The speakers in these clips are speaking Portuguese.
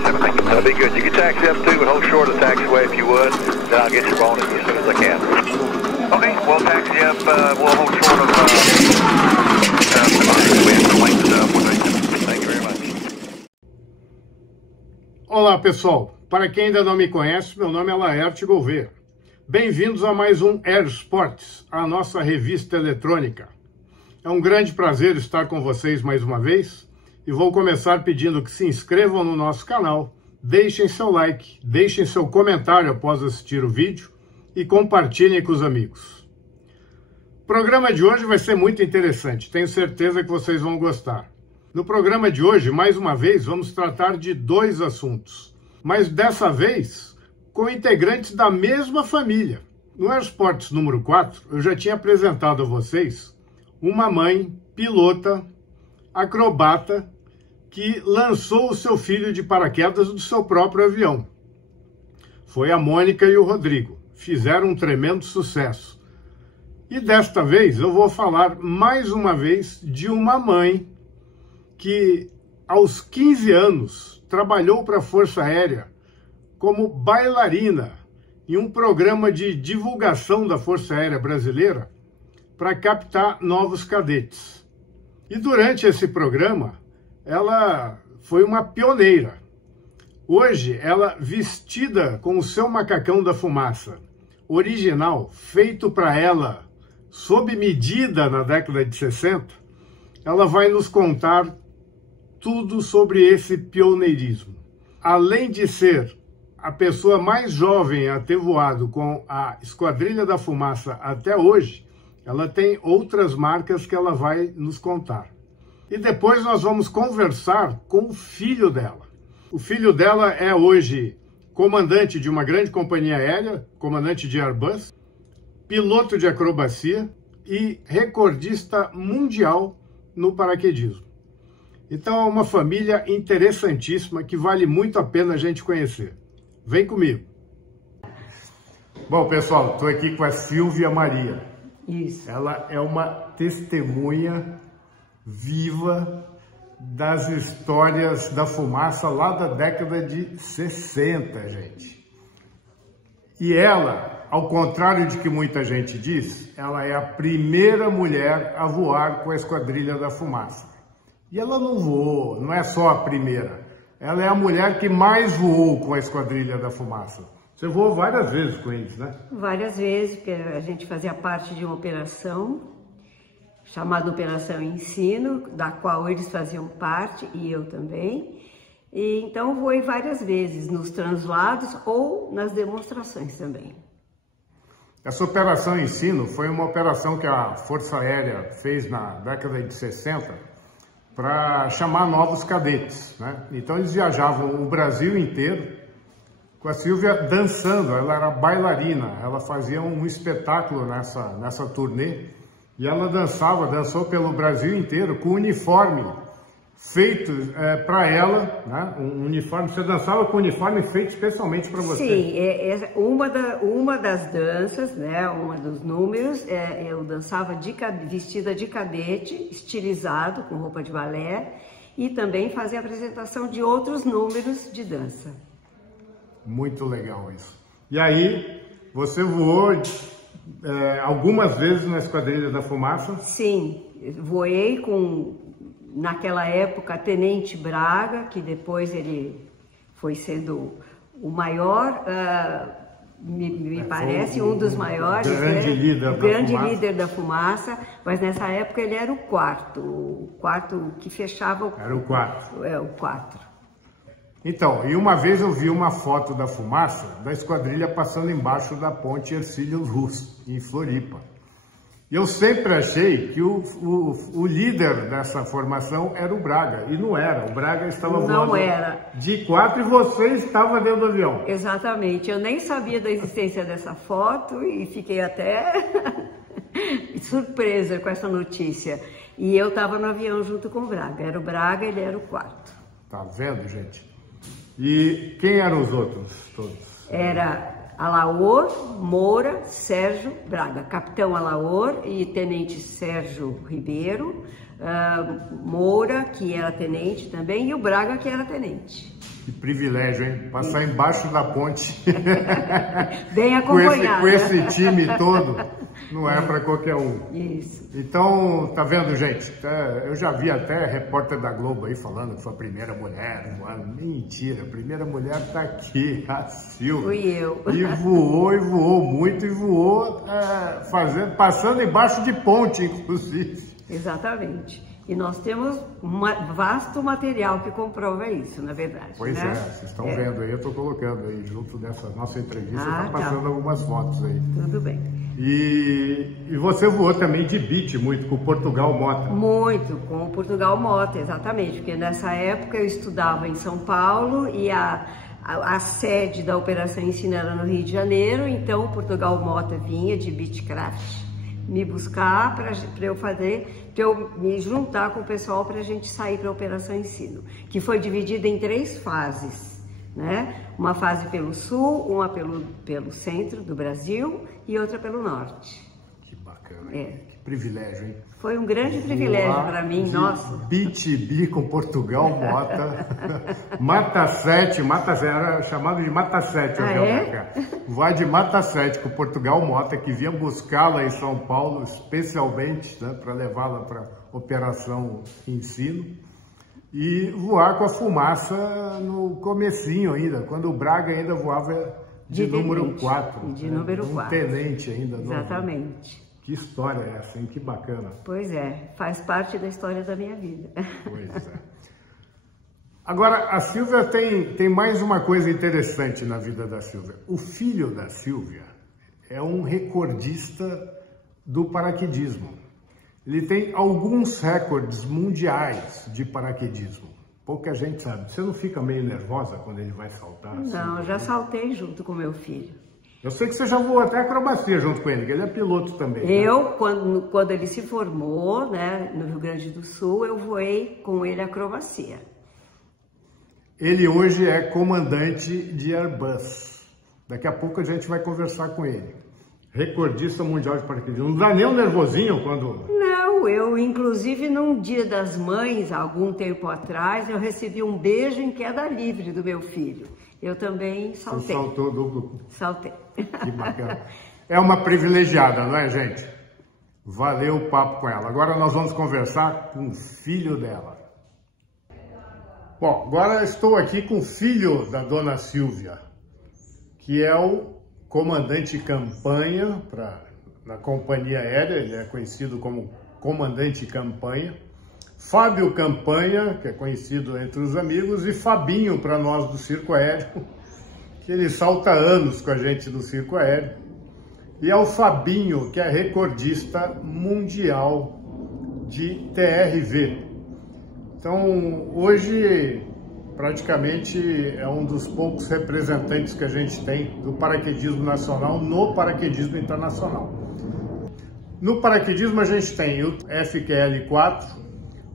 27, thank you. That'll be good. You can taxi up too, but hold short of the taxiway if you would. Then I'll get your bonus as soon as I can. Okay, we'll taxi up, we'll hold short of Thank you very much. Olá pessoal, para quem ainda não me conhece, meu nome é Laerte Gouveia. Bem-vindos a mais um Air Sports, a nossa revista eletrônica. É um grande prazer estar com vocês mais uma vez e vou começar pedindo que se inscrevam no nosso canal, deixem seu like, deixem seu comentário após assistir o vídeo e compartilhem com os amigos. O programa de hoje vai ser muito interessante, tenho certeza que vocês vão gostar. No programa de hoje, mais uma vez, vamos tratar de dois assuntos, mas dessa vez com integrantes da mesma família. No Air Sports número 4, eu já tinha apresentado a vocês uma mãe pilota, acrobata, que lançou o seu filho de paraquedas do seu próprio avião. Foi a Mônica e o Rodrigo. Fizeram um tremendo sucesso. E desta vez eu vou falar mais uma vez de uma mãe que aos 15 anos trabalhou para a Força Aérea como bailarina em um programa de divulgação da Força Aérea Brasileira para captar novos cadetes. E durante esse programa, ela foi uma pioneira. Hoje, ela vestida com o seu macacão da fumaça, original, feito para ela, sob medida na década de 60, ela vai nos contar tudo sobre esse pioneirismo. Além de ser a pessoa mais jovem a ter voado com a Esquadrilha da Fumaça até hoje, ela tem outras marcas que ela vai nos contar. E depois nós vamos conversar com o filho dela. O filho dela é hoje comandante de uma grande companhia aérea, comandante de Airbus, piloto de acrobacia e recordista mundial no paraquedismo. Então é uma família interessantíssima que vale muito a pena a gente conhecer. Vem comigo. Bom, pessoal, estou aqui com a Silvia Maria. Isso. Ela é uma testemunha viva das histórias da fumaça lá da década de 60, gente. E ela, ao contrário de que muita gente diz, ela é a primeira mulher a voar com a Esquadrilha da Fumaça. E ela não voou, não é só a primeira. Ela é a mulher que mais voou com a Esquadrilha da Fumaça. Você voou várias vezes com eles, né? Várias vezes, porque a gente fazia parte de uma operação, chamada Operação Ensino, da qual eles faziam parte, e eu também. E, então, voei várias vezes, nos translados ou nas demonstrações também. Essa Operação Ensino foi uma operação que a Força Aérea fez na década de 60, para chamar novos cadetes, né? Então eles viajavam o Brasil inteiro com a Silvia dançando, ela era bailarina, ela fazia um espetáculo nessa turnê e ela dançou pelo Brasil inteiro com uniforme feito para ela, né? Um uniforme, você dançava com um uniforme feito especialmente para você. Sim, uma das danças, né, um dos números, eu dançava vestida de cadete, estilizado, com roupa de balé, e também fazia apresentação de outros números de dança. Muito legal isso. E aí, você voou algumas vezes na Esquadrilha da Fumaça? Sim, voei com... Naquela época, Tenente Braga, que depois ele foi sendo o maior, me parece, um dos maiores, grande líder da fumaça, mas nessa época ele era o quarto que fechava o... Era o quarto. É, o quarto. Então, e uma vez eu vi uma foto da fumaça da esquadrilha passando embaixo da ponte Hercílio Luz, em Floripa. E eu sempre achei que o líder dessa formação era o Braga, e não era. O Braga estava voando de 4 e você estava dentro do avião. Exatamente. Eu nem sabia da existência dessa foto e fiquei até surpresa com essa notícia. E eu estava no avião junto com o Braga. Era o Braga, ele era o quarto. Tá vendo, gente? E quem eram os outros todos? Era Alaor, Moura, Sérgio Braga, Capitão Alaor e Tenente Sérgio Ribeiro, Moura, que era tenente também, e o Braga, que era tenente. Que privilégio, hein? Passar embaixo da ponte bem acompanhado. com esse time todo, não é para qualquer um. Isso. Então, tá vendo, gente? Eu já vi até repórter da Globo aí falando que foi a primeira mulher voando. Mentira, a primeira mulher tá aqui, a Silvia. Fui eu. E voou muito, e voou passando embaixo de ponte, inclusive. Exatamente. E nós temos um vasto material que comprova isso, na verdade. Pois né? Vocês estão vendo aí, eu estou colocando aí, junto dessa nossa entrevista, tá passando tá. algumas fotos aí. Tudo bem. E você voou também de beach muito com o Portugal Mota. Muito, com o Portugal Mota, exatamente. Porque nessa época eu estudava em São Paulo e a sede da Operação Ensino era no Rio de Janeiro, então o Portugal Mota vinha de Beechcraft me buscar para eu me juntar com o pessoal para a gente sair para a Operação Ensino, que foi dividida em 3 fases, né? Uma fase pelo sul, uma pelo centro do Brasil e outra pelo norte. Que bacana, que privilégio, hein? Foi um grande privilégio para mim, nossa. BTB com Portugal Mota, Mata 7, era chamado de Mata 7, vai de Mata 7 com Portugal Mota, que vinha buscá-la em São Paulo, especialmente, né, para levá-la para Operação Ensino, e voar com a fumaça no comecinho ainda, quando o Braga ainda voava de número 4. De número 4. Tenente ainda. Exatamente. Que história é essa, hein? Que bacana. Pois faz parte da história da minha vida. Pois é. Agora, a Silvia tem mais uma coisa interessante na vida da Silvia. O filho da Silvia é um recordista do paraquedismo. Ele tem alguns recordes mundiais de paraquedismo. Pouca gente sabe. Você não fica meio nervosa quando ele vai saltar? Não, já saltei junto com meu filho. Eu sei que você já voou até acrobacia junto com ele, que ele é piloto também. Eu, quando ele se formou, né, no Rio Grande do Sul, eu voei com ele acrobacia. Ele hoje é comandante de Airbus. Daqui a pouco a gente vai conversar com ele. Recordista mundial de paraquedismo. Não dá nem um nervosinho quando... Não, eu inclusive num Dia das Mães, algum tempo atrás, eu recebi um beijo em queda livre do meu filho. Eu também saltei. Você saltou duplo? Saltei. Que bacana. É uma privilegiada, não é, gente? Valeu o papo com ela. Agora nós vamos conversar com o filho dela. Bom, agora estou aqui com o filho da dona Silvia, que é o comandante campanha na companhia aérea, ele é conhecido como comandante campanha. Fábio Campanha, que é conhecido entre os amigos, e Fabinho, para nós do Circo Aéreo, que ele salta anos com a gente do Circo Aéreo. E é o Fabinho, que é recordista mundial de TRV. Então, hoje, praticamente, é um dos poucos representantes que a gente tem do paraquedismo nacional no paraquedismo internacional. No paraquedismo, a gente tem o FQL4,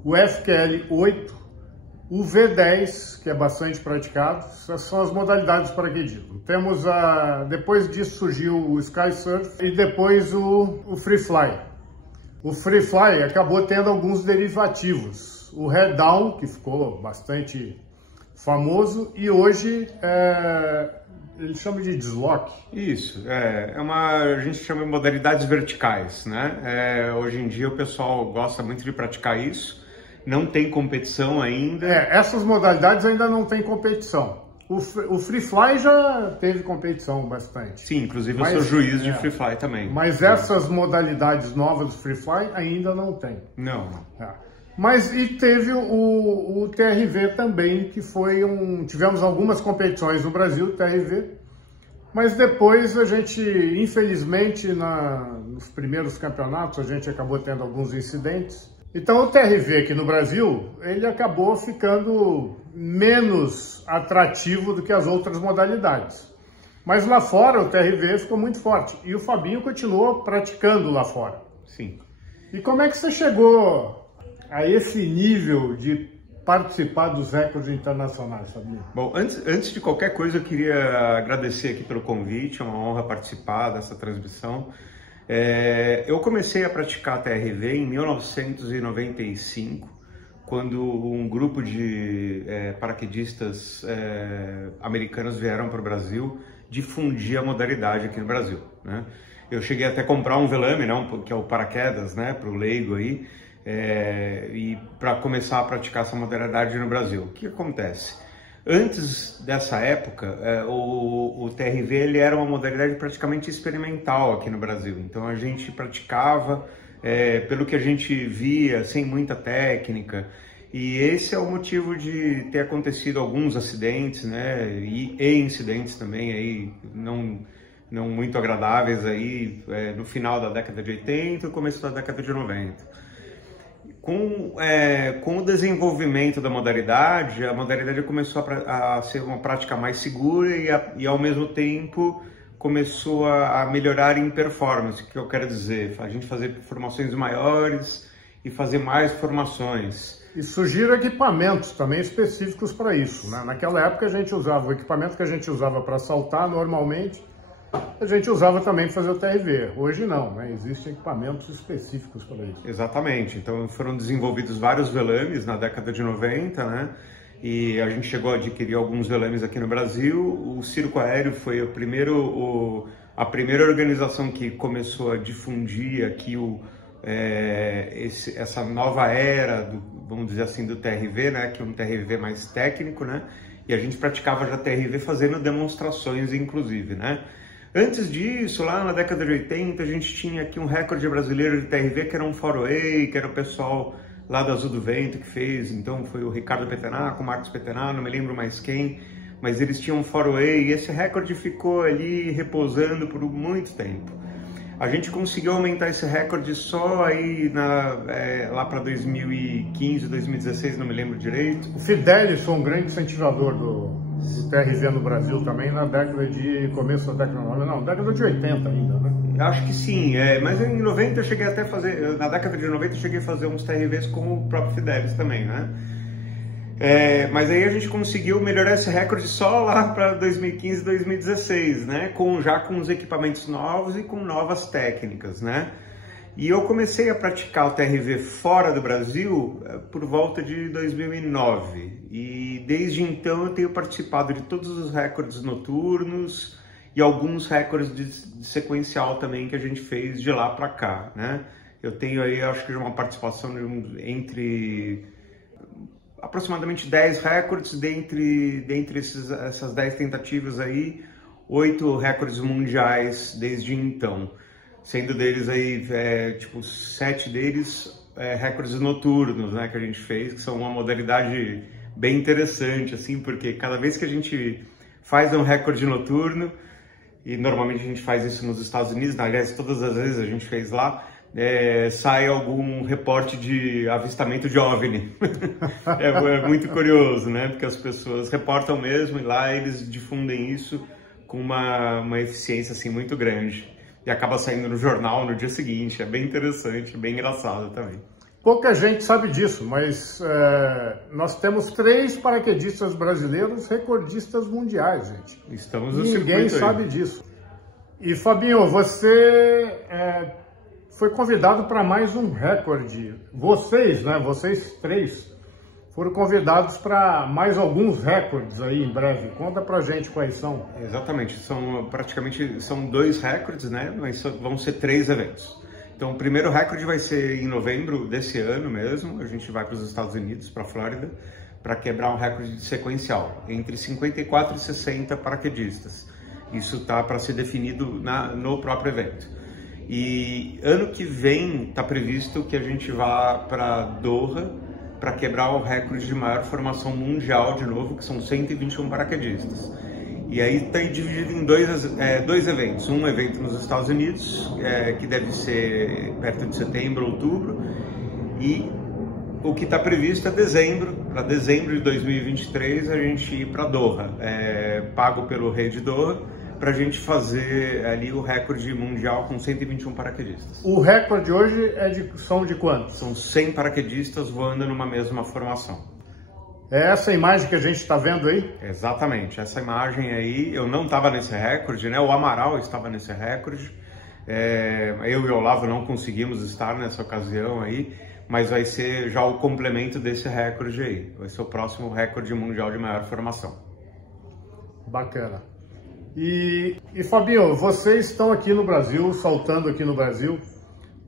o FQL8, o V10, que é bastante praticado. Essas são as modalidades de paraquedismo. Temos depois disso surgiu o Sky Surf e depois o Free Fly. O Free Fly acabou tendo alguns derivativos. O Head Down, que ficou bastante famoso, e hoje ele chama de desloque. Isso, a gente chama de modalidades verticais, né? Hoje em dia o pessoal gosta muito de praticar isso. Não tem competição ainda. Essas modalidades ainda não tem competição. O Free Fly já teve competição bastante. Sim, inclusive eu sou juiz de Free Fly também. Mas essas modalidades novas do Free Fly ainda não tem. Não. Mas e teve o TRV também, que foi tivemos algumas competições no Brasil, TRV, mas depois a gente, infelizmente, nos primeiros campeonatos, a gente acabou tendo alguns incidentes. Então o TRV aqui no Brasil, ele acabou ficando menos atrativo do que as outras modalidades. Mas lá fora o TRV ficou muito forte e o Fabinho continuou praticando lá fora. Sim. E como é que você chegou a esse nível de participar dos recordes internacionais, Fabinho? Bom, antes de qualquer coisa eu queria agradecer aqui pelo convite, é uma honra participar dessa transmissão. Eu comecei a praticar TRV em 1995, quando um grupo de paraquedistas americanos vieram para o Brasil difundir a modalidade aqui no Brasil, né? Eu cheguei até a comprar um velame, né, que é o paraquedas, né, para o leigo aí, e para começar a praticar essa modalidade no Brasil. O que acontece? Antes dessa época, o TRV ele era uma modalidade praticamente experimental aqui no Brasil. Então a gente praticava pelo que a gente via, sem muita técnica. E esse é o motivo de ter acontecido alguns acidentes, né, e incidentes também aí não muito agradáveis aí no final da década de 80 e começo da década de 90. Com o desenvolvimento da modalidade, a modalidade começou a ser uma prática mais segura e ao mesmo tempo começou a melhorar em performance. O que eu quero dizer? A gente fazer formações maiores e fazer mais formações. E surgiram equipamentos também específicos para isso, né? Naquela época a gente usava o equipamento que a gente usava para saltar normalmente, a gente usava também para fazer o TRV. Hoje não, né? Existem equipamentos específicos para isso. Exatamente. Então foram desenvolvidos vários velames na década de 90, né? E a gente chegou a adquirir alguns velames aqui no Brasil. O Circo Aéreo foi a primeira organização que começou a difundir aqui essa nova era, vamos dizer assim, do TRV, né? Que é um TRV mais técnico, né? E a gente praticava já TRV fazendo demonstrações, inclusive, né? Antes disso, lá na década de 80, a gente tinha aqui um recorde brasileiro de TRV, que era um Faroe, que era o pessoal lá da Azul do Vento que fez. Então foi o Ricardo Petená com o Marcos Petená, não me lembro mais quem, mas eles tinham um Faroe e esse recorde ficou ali repousando por muito tempo. A gente conseguiu aumentar esse recorde só aí lá para 2015, 2016, não me lembro direito. O Fidelis foi um grande incentivador do TRV no Brasil também na começo da década de 80 ainda, né? Acho que sim, mas em 90 eu cheguei até a fazer, na década de 90 eu cheguei a fazer uns TRVs com o próprio Fidelis também, né? Mas aí a gente conseguiu melhorar esse recorde só lá para 2015, 2016, né? Já com os equipamentos novos e com novas técnicas, né? E eu comecei a praticar o TRV fora do Brasil por volta de 2009. E desde então eu tenho participado de todos os recordes noturnos e alguns recordes de sequencial também que a gente fez de lá para cá, né? Eu tenho aí, acho que uma participação entre aproximadamente 10 recordes, dentre essas 10 tentativas aí, 8 recordes mundiais desde então. Sendo deles aí, 7 deles recordes noturnos, né, que a gente fez, que são uma modalidade bem interessante, assim, porque cada vez que a gente faz um recorde noturno, e normalmente a gente faz isso nos Estados Unidos, aliás, todas as vezes a gente fez lá, sai algum reporte de avistamento de OVNI. É muito curioso, né, porque as pessoas reportam mesmo e lá eles difundem isso com uma eficiência, assim, muito grande. E acaba saindo no jornal no dia seguinte. É bem interessante, bem engraçado também. Pouca gente sabe disso, mas nós temos 3 paraquedistas brasileiros recordistas mundiais, gente. Estamos no Ninguém sabe disso. E Fabinho, você foi convidado para mais um recorde. Vocês, né? Vocês 3 foram convidados para mais alguns recordes aí em breve. Conta pra gente quais são. Exatamente, são 2 recordes, né? Mas vão ser 3 eventos. Então o primeiro recorde vai ser em novembro desse ano mesmo. A gente vai para os Estados Unidos, para a Flórida, para quebrar um recorde de sequencial entre 54 e 60 paraquedistas. Isso está para ser definido no próprio evento. E ano que vem está previsto que a gente vá para Doha, para quebrar o recorde de maior formação mundial de novo, que são 121 paraquedistas. E aí está dividido em dois eventos. Um evento nos Estados Unidos, que deve ser perto de setembro, outubro, e o que está previsto é dezembro. Para dezembro de 2023 a gente ir para Doha, pago pelo rei de Doha, para a gente fazer ali o recorde mundial com 121 paraquedistas. O recorde hoje são de quantos? São 100 paraquedistas voando numa mesma formação. É essa imagem que a gente está vendo aí? Exatamente, essa imagem aí, eu não estava nesse recorde, né? O Amaral estava nesse recorde, eu e o Olavo não conseguimos estar nessa ocasião aí, mas vai ser já o complemento desse recorde aí. Vai ser o próximo recorde mundial de maior formação. Bacana. E Fabinho, vocês estão aqui no Brasil, saltando aqui no Brasil.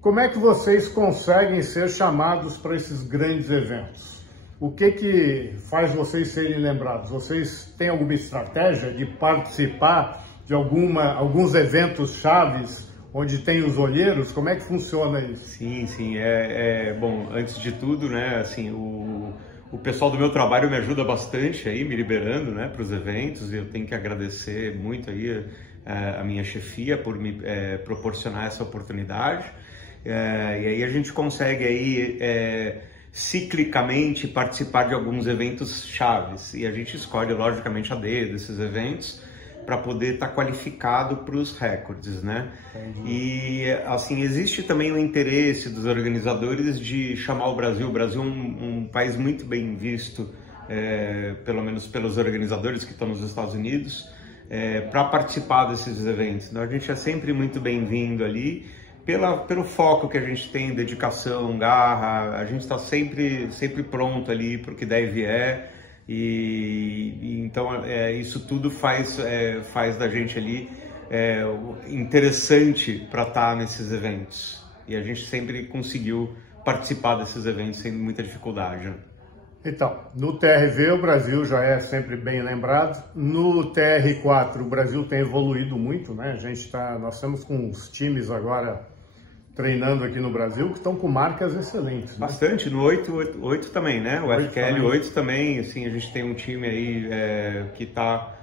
Como é que vocês conseguem ser chamados para esses grandes eventos? O que faz vocês serem lembrados? Vocês têm alguma estratégia de participar de alguns eventos chaves onde tem os olheiros? Como é que funciona isso? Sim, sim. Bom, antes de tudo, né, assim, o pessoal do meu trabalho me ajuda bastante aí, me liberando, né, para os eventos, e eu tenho que agradecer muito aí a minha chefia por me proporcionar essa oportunidade. E aí a gente consegue aí ciclicamente participar de alguns eventos chaves, e a gente escolhe logicamente a dedo esses eventos para poder estar qualificado para os recordes, né? E assim, existe também o interesse dos organizadores de chamar o Brasil. O Brasil é um país muito bem visto, pelo menos pelos organizadores que estão nos Estados Unidos, para participar desses eventos. Então a gente é sempre muito bem-vindo ali, pelo foco que a gente tem, dedicação, garra. A gente está sempre pronto ali para o que der e vier. Então isso tudo faz da gente ali interessante para estar nesses eventos, e a gente sempre conseguiu participar desses eventos sem muita dificuldade, né? Então, no TRV o Brasil já é sempre bem lembrado. No TR4 o Brasil tem evoluído muito, né? Nós estamos com uns times agora treinando aqui no Brasil que estão com marcas excelentes, né? Bastante, no 8 também, né? O FQL 8 também, assim, a gente tem um time aí que tá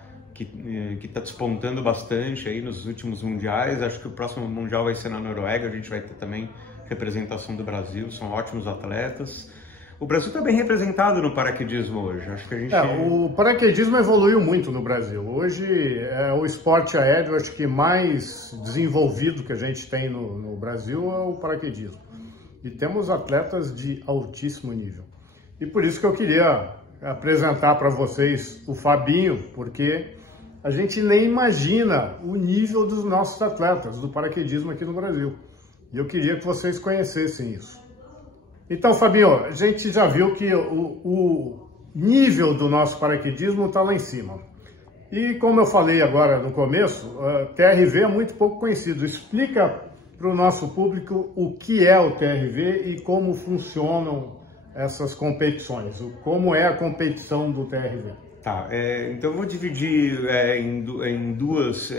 despontando bastante aí nos últimos mundiais. Acho que o próximo mundial vai ser na Noruega, a gente vai ter também representação do Brasil, são ótimos atletas. O Brasil está bem representado no paraquedismo hoje. Acho que a gente... O paraquedismo evoluiu muito no Brasil. Hoje é o esporte aéreo, acho que mais desenvolvido que a gente tem no Brasil é o paraquedismo. E temos atletas de altíssimo nível. E por isso que eu queria apresentar para vocês o Fabinho, porque a gente nem imagina o nível dos nossos atletas do paraquedismo aqui no Brasil. E eu queria que vocês conhecessem isso. Então, Fabinho, a gente já viu que o nível do nosso paraquedismo está lá em cima. E como eu falei agora no começo, a TRV é muito pouco conhecido. Explica para o nosso público o que é o TRV e como funcionam essas competições, como é a competição do TRV. Tá, então eu vou dividir em duas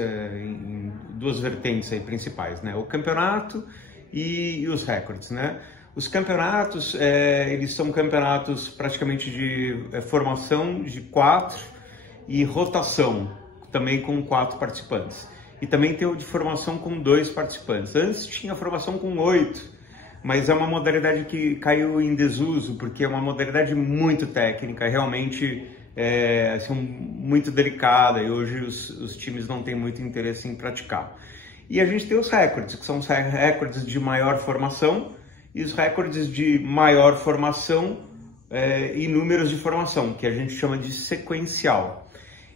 vertentes aí principais, né? O campeonato e os recordes, né? Os campeonatos, eles são campeonatos praticamente de formação de 4 e rotação, também com 4 participantes. E também tem o de formação com 2 participantes. Antes tinha formação com 8, mas é uma modalidade que caiu em desuso, porque é uma modalidade muito técnica, realmente assim, muito delicada, e hoje os times não têm muito interesse em praticar. E a gente tem os recordes, que são os recordes de maior formação, e os recordes de maior formação e números de formação, que a gente chama de sequencial.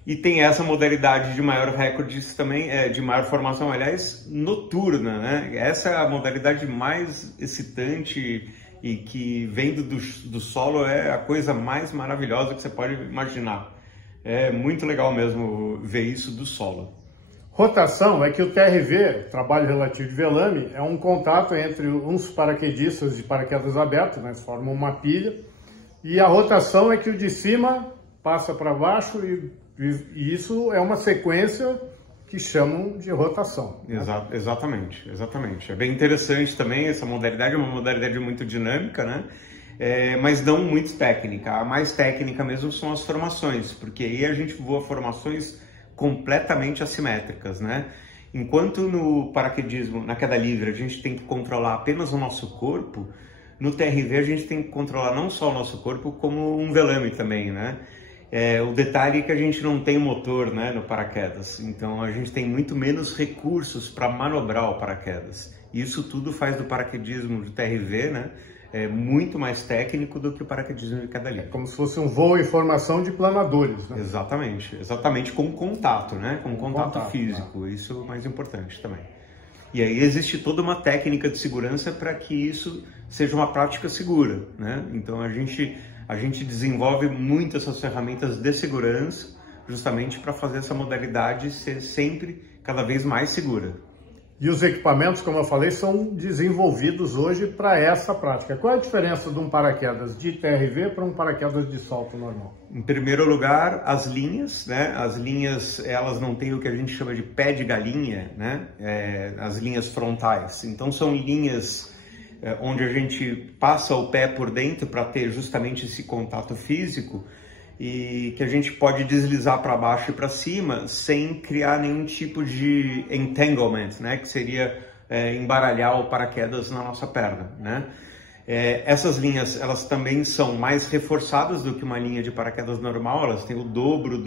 E tem essa modalidade de maior recordes também, de maior formação, aliás, noturna, né? Essa é a modalidade mais excitante e que vendo do solo é a coisa mais maravilhosa que você pode imaginar. É muito legal mesmo ver isso do solo. Rotação é que o TRV, Trabalho Relativo de Vellame, é um contato entre uns paraquedistas de paraquedas aberto, né? Eles formam uma pilha, e a rotação é que o de cima passa para baixo, e isso é uma sequência que chamam de rotação. Né? Exatamente. É bem interessante também essa modalidade, é uma modalidade muito dinâmica, né? Mas não muito técnica. A mais técnica mesmo são as formações, porque aí a gente voa formações completamente assimétricas, né? Enquanto no paraquedismo, na queda livre, a gente tem que controlar apenas o nosso corpo, no TRV a gente tem que controlar não só o nosso corpo, como um velame também, né? O detalhe é que a gente não tem motor, né, no paraquedas, então a gente tem muito menos recursos para manobrar o paraquedas. Isso tudo faz do paraquedismo do TRV, né, muito mais técnico do que o paraquedismo de queda livre. É como se fosse um voo em formação de planadores, né? Exatamente, com contato, né? Com contato físico, né? Isso é o mais importante também. E aí existe toda uma técnica de segurança para que isso seja uma prática segura, né? Então a gente desenvolve muito essas ferramentas de segurança justamente para fazer essa modalidade ser sempre cada vez mais segura. E os equipamentos, como eu falei, são desenvolvidos hoje para essa prática. Qual é a diferença de um paraquedas de TRV para um paraquedas de salto normal? Em primeiro lugar, as linhas, né? As linhas, elas não têm o que a gente chama de pé de galinha, né? As linhas frontais. Então são linhas onde a gente passa o pé por dentro para ter justamente esse contato físico e que a gente pode deslizar para baixo e para cima sem criar nenhum tipo de entanglement, né? Que seria embaralhar o paraquedas na nossa perna, né? Essas linhas, elas também são mais reforçadas do que uma linha de paraquedas normal, elas têm o dobro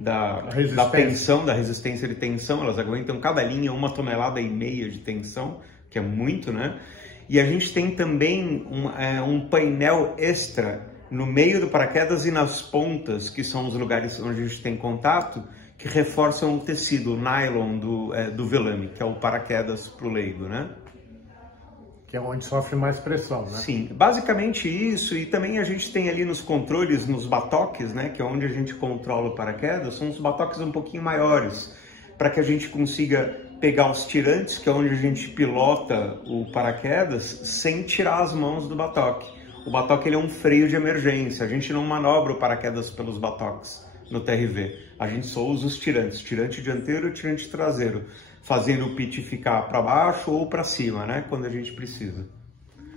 da tensão, da resistência de tensão, elas aguentam cada linha 1,5 toneladas de tensão, que é muito, né? E a gente tem também um painel extra no meio do paraquedas e nas pontas, que são os lugares onde a gente tem contato, que reforçam o tecido, o nylon do velame, que é o paraquedas para o leigo, né? Que é onde sofre mais pressão, né? Sim, basicamente isso, e também a gente tem ali nos controles, nos batoques, né, que é onde a gente controla o paraquedas, são uns batoques um pouquinho maiores, para que a gente consiga pegar os tirantes, que é onde a gente pilota o paraquedas, sem tirar as mãos do batoque. O batoque ele é um freio de emergência, a gente não manobra o paraquedas pelos batoques no TRV, a gente só usa os tirantes, tirante dianteiro e tirante traseiro, fazendo o pitch ficar para baixo ou para cima, né, quando a gente precisa.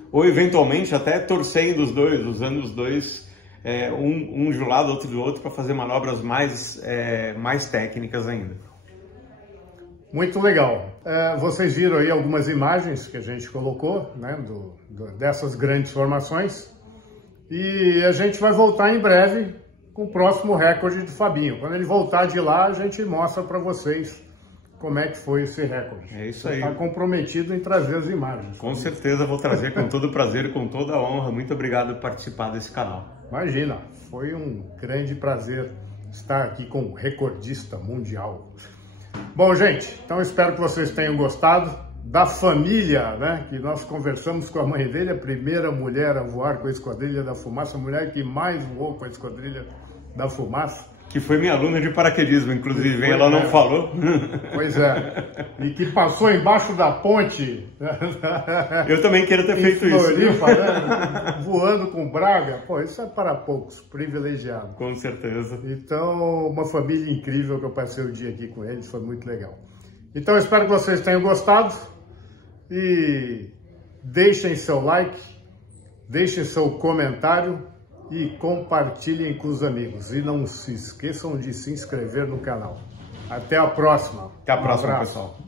Ou eventualmente até torcendo os dois, usando os dois, um de um lado, outro do outro, para fazer manobras mais técnicas ainda. Muito legal. Vocês viram aí algumas imagens que a gente colocou, né, dessas grandes formações. E a gente vai voltar em breve com o próximo recorde do Fabinho. Quando ele voltar de lá, a gente mostra para vocês como é que foi esse recorde. É isso aí. Está comprometido em trazer as imagens. Com certeza vou trazer com todo prazer, com toda a honra. Muito obrigado por participar desse canal. Imagina, foi um grande prazer estar aqui com o recordista mundial. Bom, gente, então espero que vocês tenham gostado da família, né? Que nós conversamos com a mãe dele, a primeira mulher a voar com a Esquadrilha da Fumaça, a mulher que mais voou com a Esquadrilha da Fumaça. Que foi minha aluna de paraquedismo, inclusive, ela não falou. Pois é, e que passou embaixo da ponte. Eu também queria ter feito Floripa, isso. Né? Voando com Braga, pô, isso é para poucos, privilegiado. Com certeza. Então, uma família incrível que eu passei o dia aqui com eles, foi muito legal. Então, espero que vocês tenham gostado e deixem seu like, deixem seu comentário e compartilhem com os amigos. E não se esqueçam de se inscrever no canal. Até a próxima. Até a próxima, pessoal.